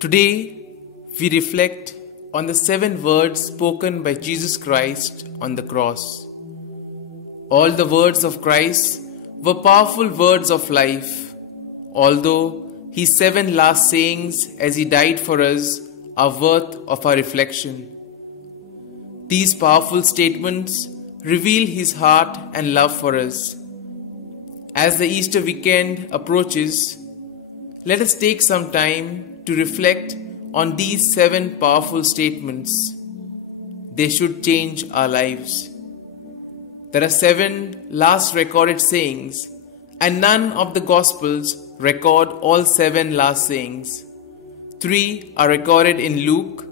Today, we reflect on the 7 words spoken by Jesus Christ on the cross. All the words of Christ were powerful words of life, although his 7 last sayings as he died for us are worth of our reflection. These powerful statements reveal his heart and love for us. As the Easter weekend approaches, let us take some time to reflect on these 7 powerful statements. They should change our lives. There are 7 last recorded sayings, and none of the Gospels record all 7 last sayings. 3 are recorded in Luke,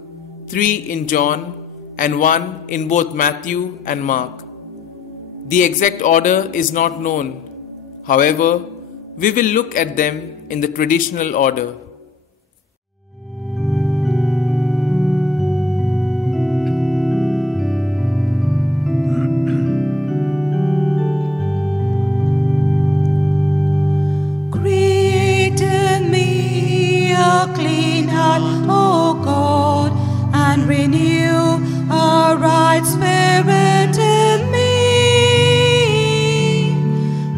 3 in John, and 1 in both Matthew and Mark. The exact order is not known. However, we will look at them in the traditional order. Create in me a clean heart, O God, and renew a right spirit in me.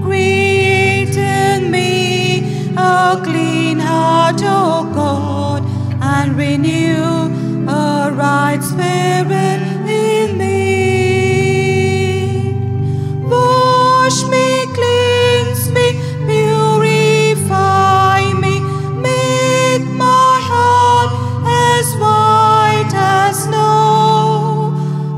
Create in me a clean heart, O God, and renew a right spirit in me. Wash me, cleanse me, purify me, make my heart as white as snow.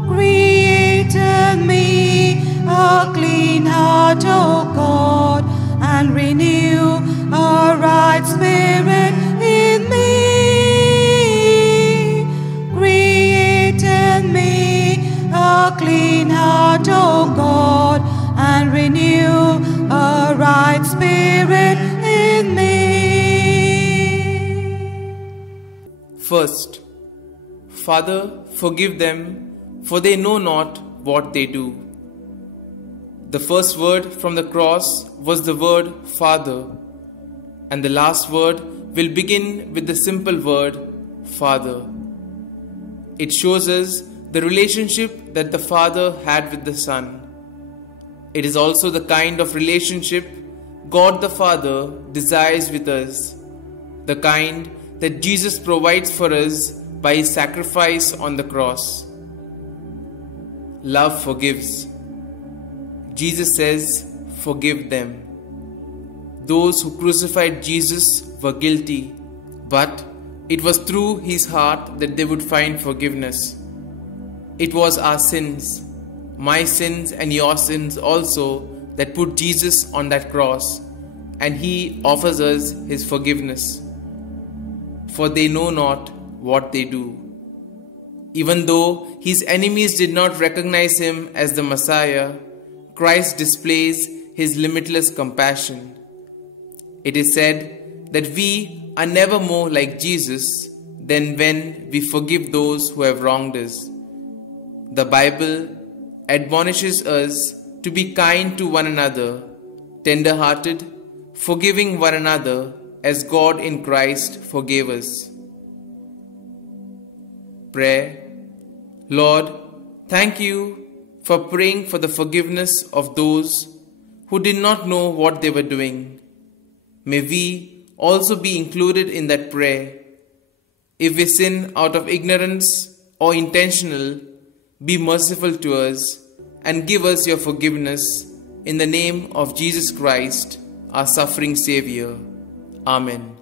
Create in me a clean heart, O God, and renew a right spirit in me. Create in me a clean heart, O God, and renew a right spirit in me. First, Father, forgive them, for they know not what they do. The first word from the cross was the word Father, and the last word will begin with the simple word Father. It shows us the relationship that the Father had with the Son. It is also the kind of relationship God the Father desires with us, the kind that Jesus provides for us by his sacrifice on the cross. Love forgives. Jesus says, forgive them. Those who crucified Jesus were guilty, but it was through his heart that they would find forgiveness. It was our sins, my sins and your sins also, that put Jesus on that cross, and he offers us his forgiveness. For they know not what they do. Even though his enemies did not recognize him as the Messiah, Christ displays his limitless compassion. It is said that we are never more like Jesus than when we forgive those who have wronged us. The Bible admonishes us to be kind to one another, tender-hearted, forgiving one another as God in Christ forgave us. Prayer. Lord, thank you for praying for the forgiveness of those who did not know what they were doing. May we also be included in that prayer. If we sin out of ignorance or intentional, be merciful to us and give us your forgiveness in the name of Jesus Christ, our suffering Savior. Amen.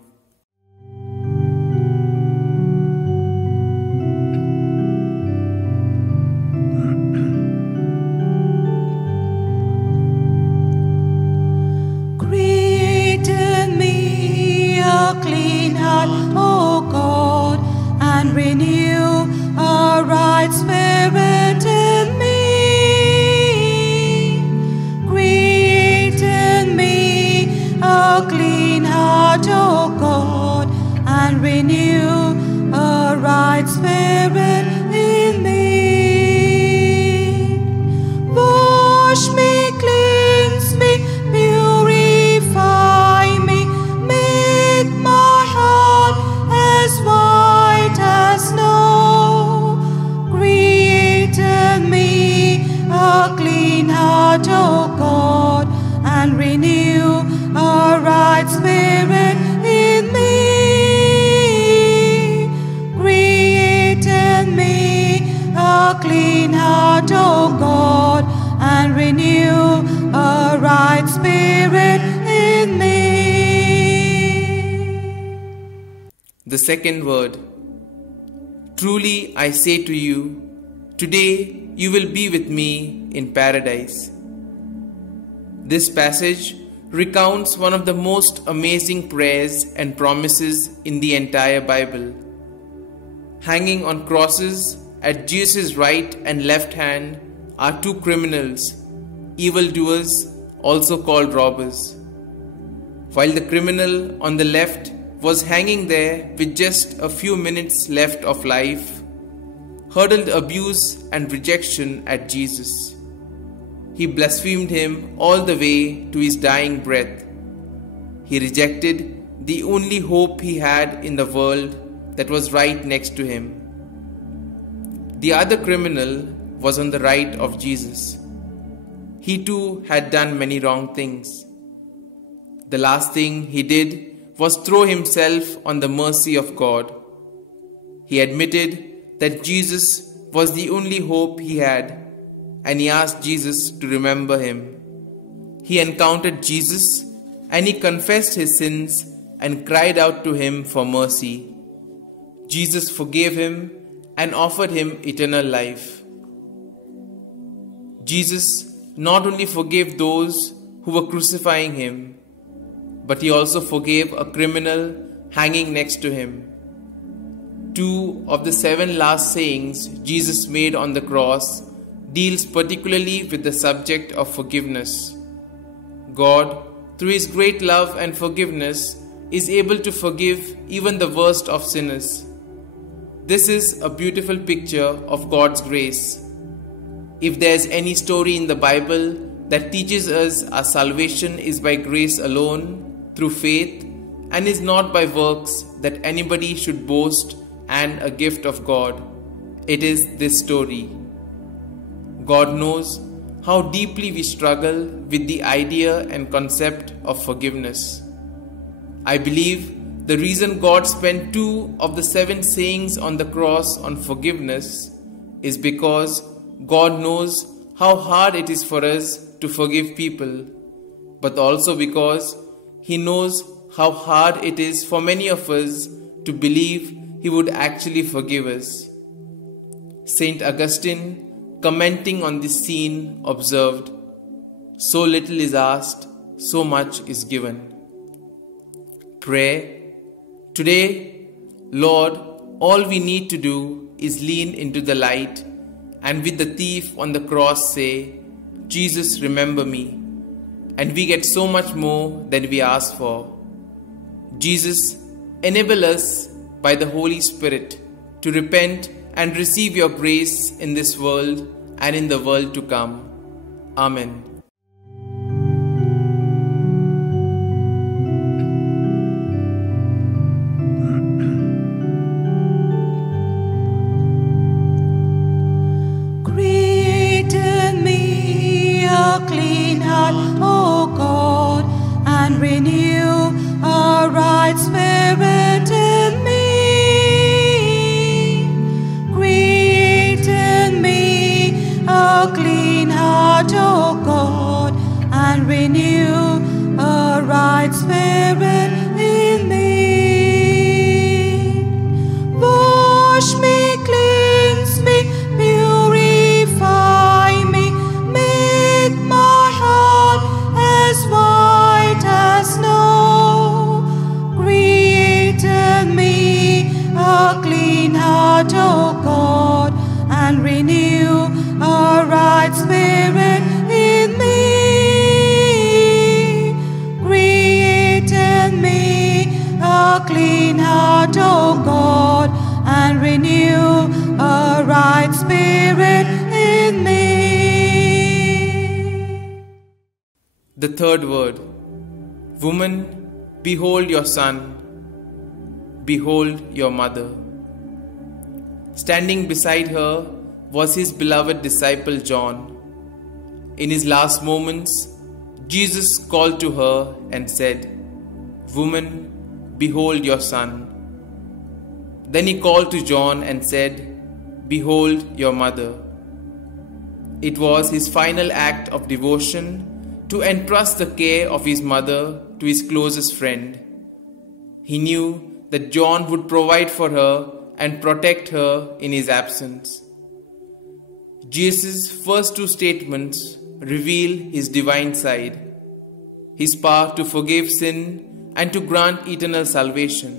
Create in me a clean heart, O God, and renew a right spirit in me. Create in me a clean heart, O God, and renew a right spirit in me. Wash me, cleanse me, purify me, make my heart as white heart, O God, and renew a right spirit in me. The second word. Truly I say to you, today you will be with me in paradise. This passage recounts one of the most amazing prayers and promises in the entire Bible. Hanging on crosses at Jesus' right and left hand are two criminals, evildoers, also called robbers. While the criminal on the left was hanging there with just a few minutes left of life, hurled abuse and rejection at Jesus. He blasphemed him all the way to his dying breath. He rejected the only hope he had in the world that was right next to him. The other criminal was on the right of Jesus. He too had done many wrong things. The last thing he did was throw himself on the mercy of God. He admitted that Jesus was the only hope he had, and he asked Jesus to remember him. He encountered Jesus and he confessed his sins and cried out to him for mercy. Jesus forgave him and offered him eternal life. Jesus not only forgave those who were crucifying him, but he also forgave a criminal hanging next to him. 2 of the 7 last sayings Jesus made on the cross deals particularly with the subject of forgiveness. God, through his great love and forgiveness, is able to forgive even the worst of sinners. This is a beautiful picture of God's grace. If there is any story in the Bible that teaches us our salvation is by grace alone, through faith, and is not by works that anybody should boast and a gift of God, it is this story. God knows how deeply we struggle with the idea and concept of forgiveness. I believe the reason God spent 2 of the 7 sayings on the cross on forgiveness is because God knows how hard it is for us to forgive people, but also because He knows how hard it is for many of us to believe He would actually forgive us. Saint Augustine, commenting on this scene, observed, "So little is asked, so much is given." Prayer. Today, Lord, all we need to do is lean into the light and with the thief on the cross say, "Jesus, remember me." And we get so much more than we ask for. Jesus, enable us by the Holy Spirit to repent and receive your grace in this world and in the world to come. Amen. Create in me a clean heart, O God, and renew a right spirit in me. Create in me a clean heart, O God, and renew a right spirit in me. Wash me, cleanse me, purify me, make my heart as white as snow. Create in me a clean heart, O God, and renew a right spirit in me. Create in me a clean heart, O God, and renew a right spirit in me. The third word. Woman, behold your son. Behold your mother. Standing beside her was his beloved disciple John. In his last moments, Jesus called to her and said, "Woman, behold your son." Then he called to John and said, "Behold your mother." It was his final act of devotion to entrust the care of his mother to his closest friend. He knew that John would provide for her and protect her in his absence. Jesus' first two statements reveal his divine side, his power to forgive sin and to grant eternal salvation.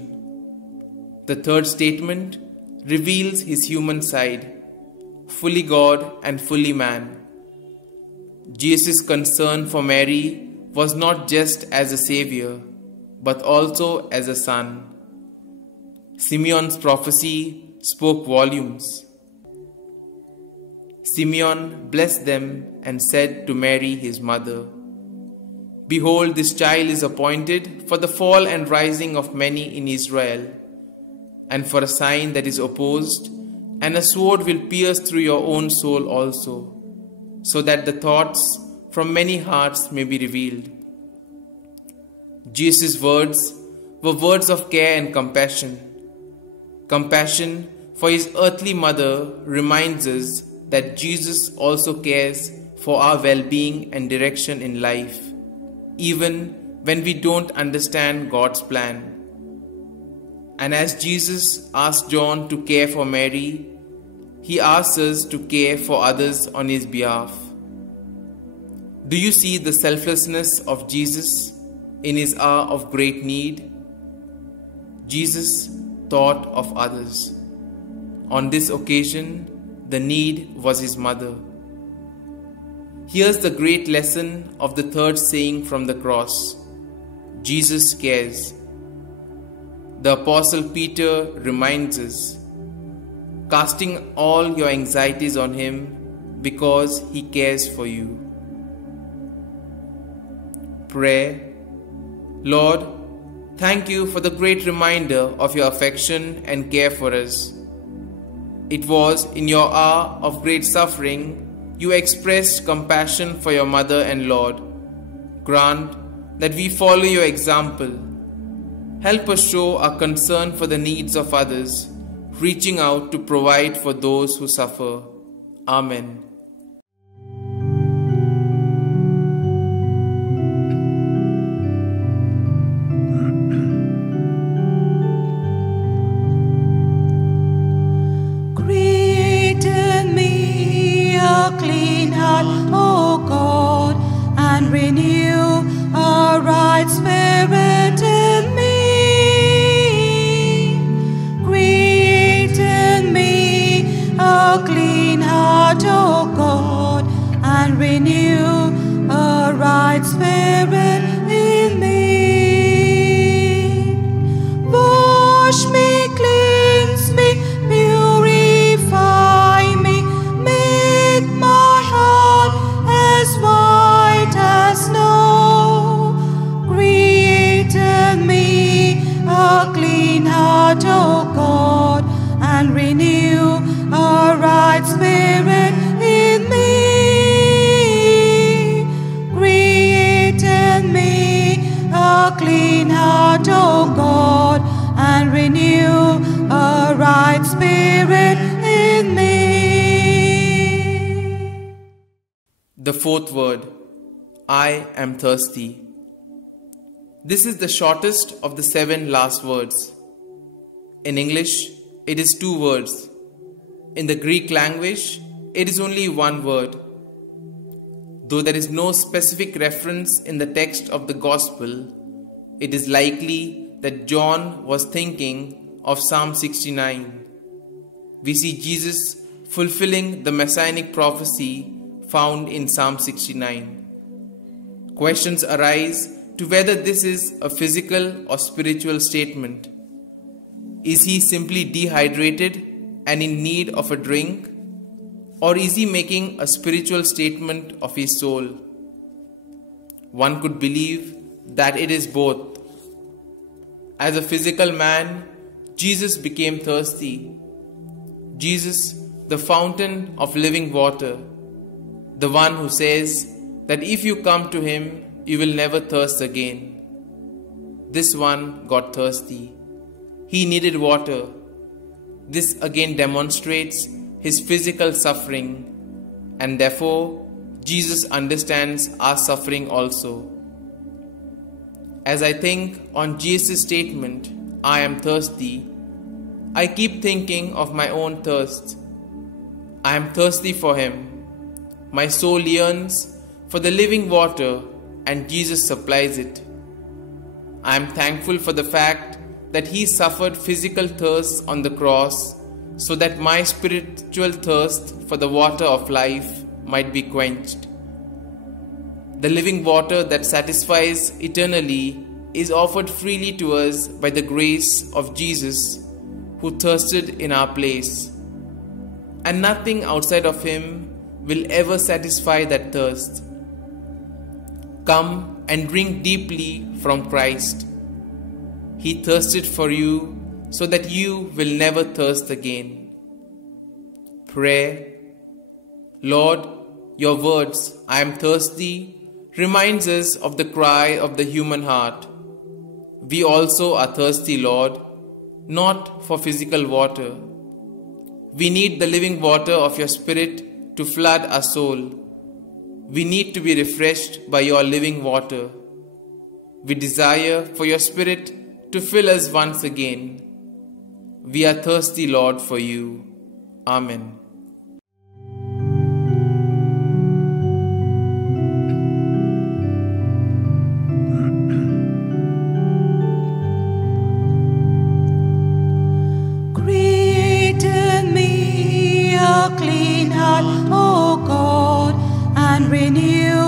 The third statement reveals his human side, fully God and fully man. Jesus' concern for Mary was not just as a savior, but also as a son. Simeon's prophecy spoke volumes. Simeon blessed them and said to Mary his mother, "Behold, this child is appointed for the fall and rising of many in Israel, and for a sign that is opposed, and a sword will pierce through your own soul also, so that the thoughts from many hearts may be revealed." Jesus' words were words of care and compassion. Compassion for his earthly mother reminds us that Jesus also cares for our well-being and direction in life, even when we don't understand God's plan. And as Jesus asked John to care for Mary, he asks us to care for others on his behalf. Do you see the selflessness of Jesus in his hour of great need? Jesus thought of others. On this occasion, the need was his mother. Here's the great lesson of the third saying from the cross: Jesus cares. The Apostle Peter reminds us, casting all your anxieties on him because he cares for you. Prayer. Lord, thank you for the great reminder of your affection and care for us. It was in your hour of great suffering you expressed compassion for your mother and Lord. Grant that we follow your example. Help us show our concern for the needs of others, reaching out to provide for those who suffer. Amen. Create in me a clean heart, O God, and renew a right spirit in me. Create in me a clean heart, O God, and renew a right spirit in me. Wash me, cleanse me, purify me, make my heart as white as snow. Create in me a clean heart, O God, and renew a right spirit in me. Create in me a clean heart, O God, and renew a right spirit in me. The fourth word, I am thirsty. This is the shortest of the 7 last words. In English, it is 2 words. In the Greek language, it is only 1 word. Though there is no specific reference in the text of the Gospel, it is likely that John was thinking of Psalm 69. We see Jesus fulfilling the messianic prophecy found in Psalm 69. Questions arise to whether this is a physical or spiritual statement. Is he simply dehydrated and in need of a drink? Or is he making a spiritual statement of his soul? One could believe that it is both. As a physical man, Jesus became thirsty. Jesus, the fountain of living water, the one who says that if you come to him, you will never thirst again. This one got thirsty. He needed water. This again demonstrates his physical suffering. and therefore Jesus understands our suffering also. As I think on Jesus' statement, "I am thirsty," I keep thinking of my own thirst. I am thirsty for Him. My soul yearns for the living water, and Jesus supplies it. I am thankful for the fact that He suffered physical thirst on the cross so that my spiritual thirst for the water of life might be quenched. The living water that satisfies eternally is offered freely to us by the grace of Jesus, who thirsted in our place. And nothing outside of Him will ever satisfy that thirst. Come and drink deeply from Christ. He thirsted for you so that you will never thirst again. Prayer. Lord, your words, "I am thirsty," reminds us of the cry of the human heart. We also are thirsty, Lord, not for physical water. We need the living water of your Spirit to flood our soul. We need to be refreshed by your living water. We desire for your Spirit to fill us once again. We are thirsty, Lord, for you. Amen. Create in me a clean heart, O God, and renew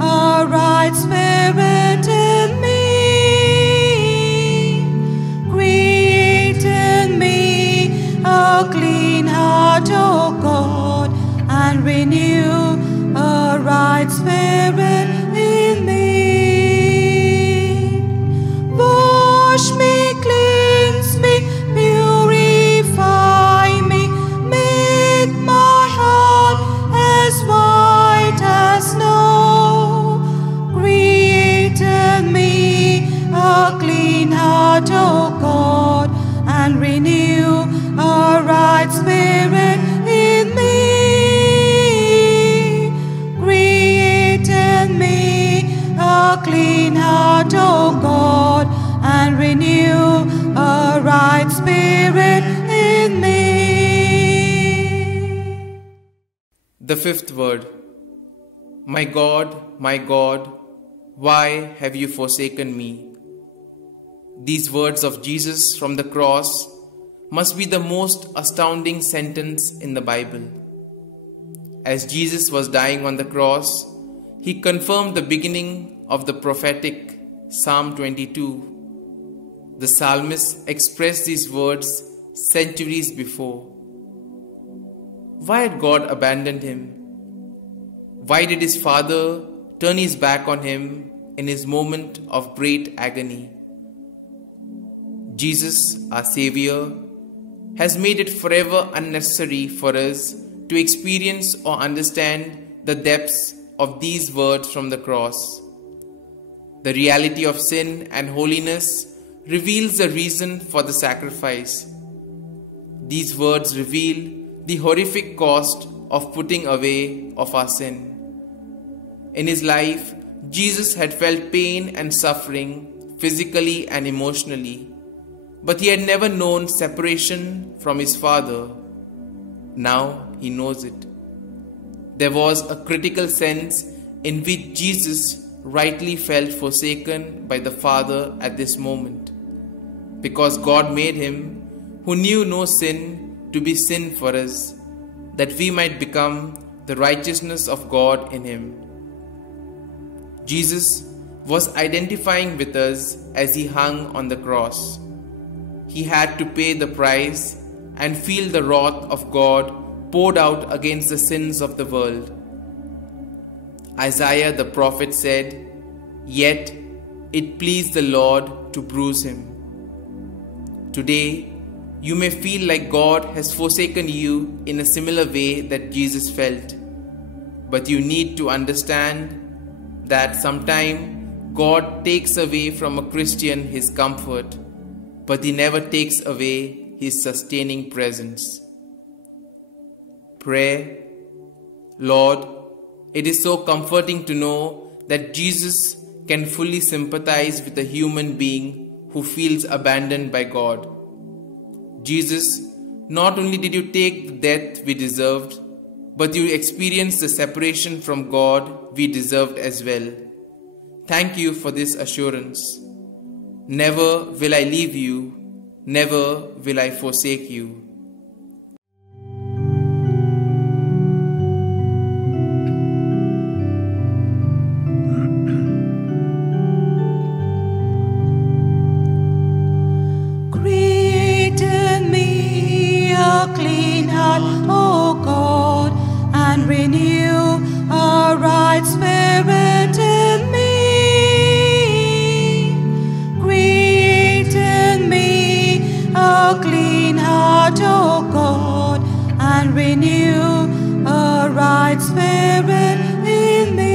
a right spirit in me. Create in me a clean heart, O God, and renew a right spirit in me. Wash me, cleanse me, purify me, make my heart as white as snow. Create in me a clean heart, O God, and renew a right spirit in me. Create in me a clean heart, O God, and renew a right spirit in me. The fifth word. My God, why have you forsaken me? These words of Jesus from the cross must be the most astounding sentence in the Bible. As Jesus was dying on the cross, He confirmed the beginning of the prophetic Psalm 22. The psalmist expressed these words centuries before. Why had God abandoned him? Why did his Father turn his back on him in his moment of great agony? Jesus, our Xavier, has made it forever unnecessary for us to experience or understand the depths of these words from the cross. The reality of sin and holiness reveals the reason for the sacrifice. These words reveal the horrific cost of putting away of our sin. In His life, Jesus had felt pain and suffering physically and emotionally, but He had never known separation from His Father. Now He knows it. There was a critical sense in which Jesus rightly felt forsaken by the Father at this moment, because God made Him, who knew no sin, to be sin for us, that we might become the righteousness of God in Him. Jesus was identifying with us as He hung on the cross. He had to pay the price and feel the wrath of God poured out against the sins of the world. Isaiah the prophet said, "Yet it pleased the Lord to bruise Him." Today, you may feel like God has forsaken you in a similar way that Jesus felt. But you need to understand that sometimes God takes away from a Christian his comfort, but He never takes away His sustaining presence. Prayer. Lord, it is so comforting to know that Jesus can fully sympathize with a human being who feels abandoned by God. Jesus, not only did you take the death we deserved, but you experienced the separation from God we deserved as well. Thank you for this assurance. Never will I leave you, never will I forsake you. Create in me a clean heart, O God, and renew a right spirit in me. Create in me a clean heart, O God, and renew a right spirit in me.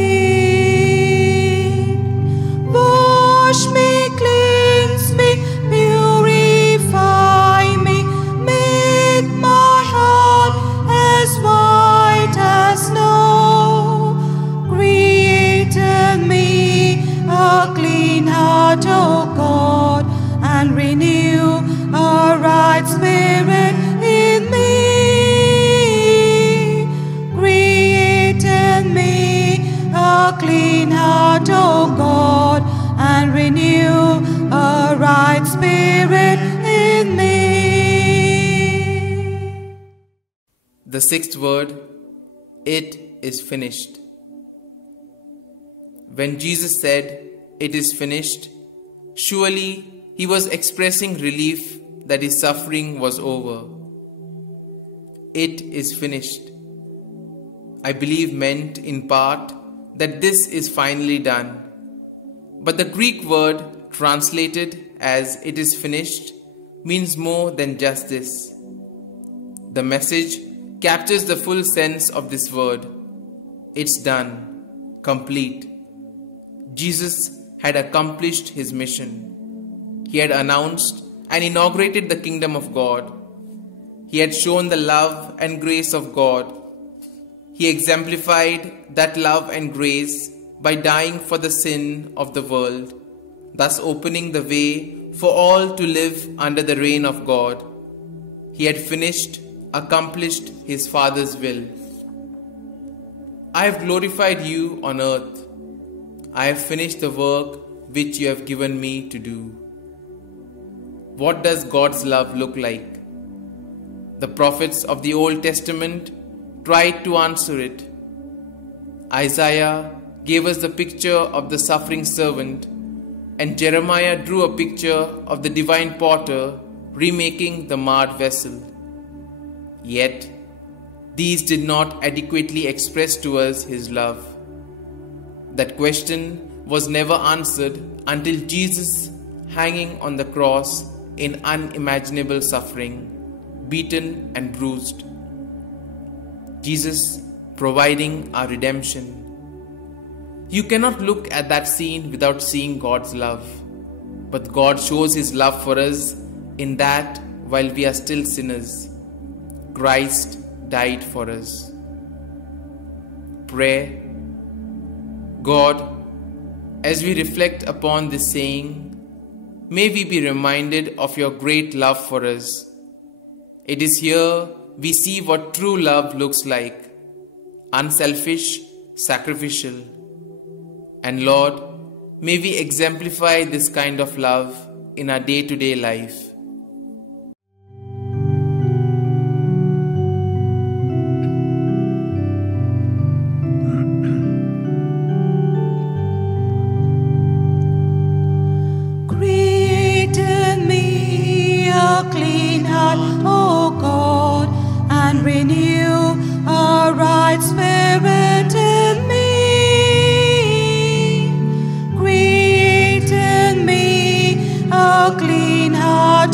Wash me, cleanse me, purify me, make my heart as white as snow. Create in me a clean heart, O God, and renew a right spirit in me. Create in me a clean heart, O God, and renew a right spirit in me. The sixth word, it is finished. When Jesus said, "It is finished," surely he was expressing relief that his suffering was over. It is finished, I believe, meant in part that this is finally done. But the Greek word translated as "it is finished" means more than just this. The message captures the full sense of this word. It's done, complete. Jesus had accomplished his mission. He had announced and inaugurated the kingdom of God. He had shown the love and grace of God. He exemplified that love and grace by dying for the sin of the world, thus opening the way for all to live under the reign of God. He had finished, accomplished his Father's will. I have glorified you on earth. I have finished the work which you have given me to do. What does God's love look like? The prophets of the Old Testament tried to answer it. Isaiah gave us the picture of the suffering servant, and Jeremiah drew a picture of the divine potter remaking the marred vessel. Yet, these did not adequately express to us his love. That question was never answered until Jesus, hanging on the cross in unimaginable suffering, beaten and bruised. Jesus providing our redemption. You cannot look at that scene without seeing God's love. But God shows his love for us in that while we are still sinners, Christ died for us. Prayer. God, as we reflect upon this saying, may we be reminded of your great love for us. It is here we see what true love looks like: unselfish, sacrificial. And Lord, may we exemplify this kind of love in our day-to-day life. Create in me a clean heart, O God, and renew a right spirit in me. Create in me a clean heart,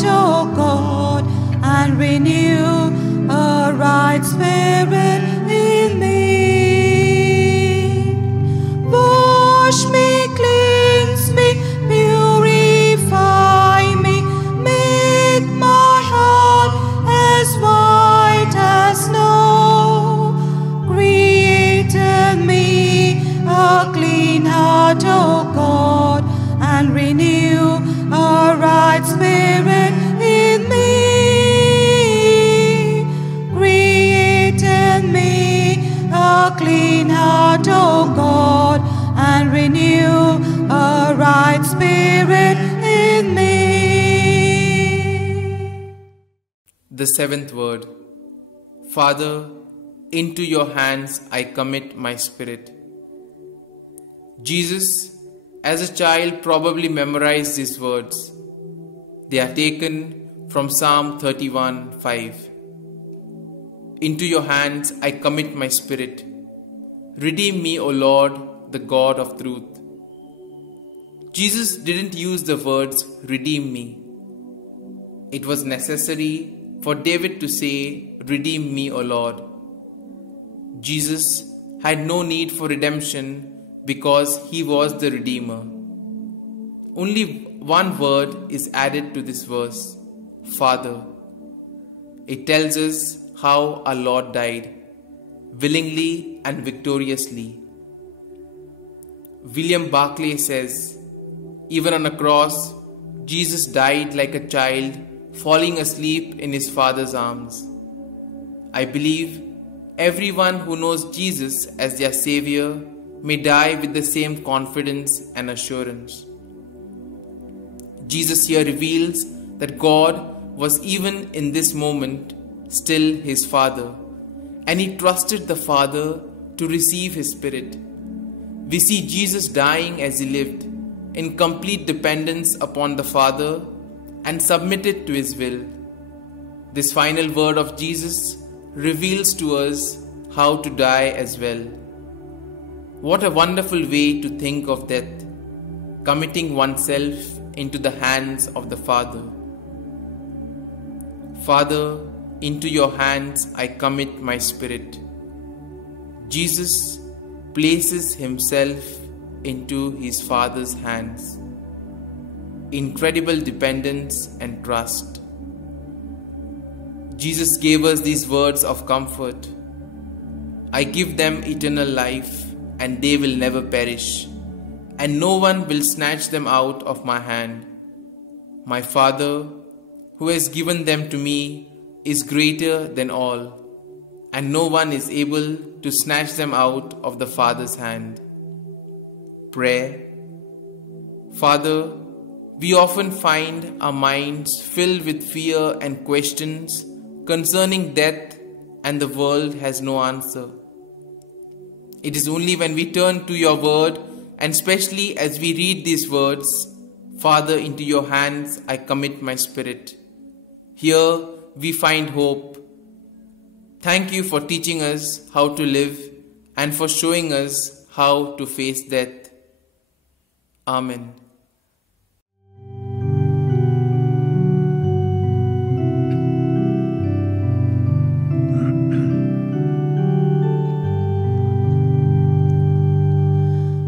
heart, O God, and renew a right spirit in me. Create in me a clean heart, O God, and renew a right spirit in me. The seventh word. Father, into your hands I commit my spirit. Jesus, as a child, probably memorized these words. They are taken from Psalm 31:5. Into your hands I commit my spirit. Redeem me, O Lord, the God of truth. Jesus didn't use the words, redeem me. It was necessary for David to say, redeem me, O Lord. Jesus had no need for redemption because he was the Redeemer. Only one word is added to this verse, Father. It tells us how our Lord died, willingly and victoriously. William Barclay says, even on a cross, Jesus died like a child falling asleep in his Father's arms. I believe everyone who knows Jesus as their Savior may die with the same confidence and assurance. Jesus here reveals that God was even in this moment still his Father, and he trusted the Father to receive his Spirit. We see Jesus dying as he lived, in complete dependence upon the Father and submitted to his will. This final word of Jesus reveals to us how to die as well. What a wonderful way to think of death, committing oneself into the hands of the Father. Father, into your hands I commit my spirit. Jesus places himself into his Father's hands. Incredible dependence and trust. Jesus gave us these words of comfort. I give them eternal life, and they will never perish, and no one will snatch them out of my hand. My Father, who has given them to me, is greater than all, and no one is able to snatch them out of the Father's hand. Prayer. Father, we often find our minds filled with fear and questions concerning death, and the world has no answer. It is only when we turn to your word, and especially as we read these words, Father, into your hands I commit my spirit. Here we find hope. Thank you for teaching us how to live and for showing us how to face death. Amen.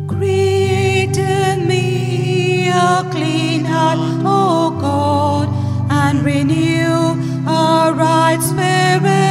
Create in me a clean heart, O God, and renew a right spirit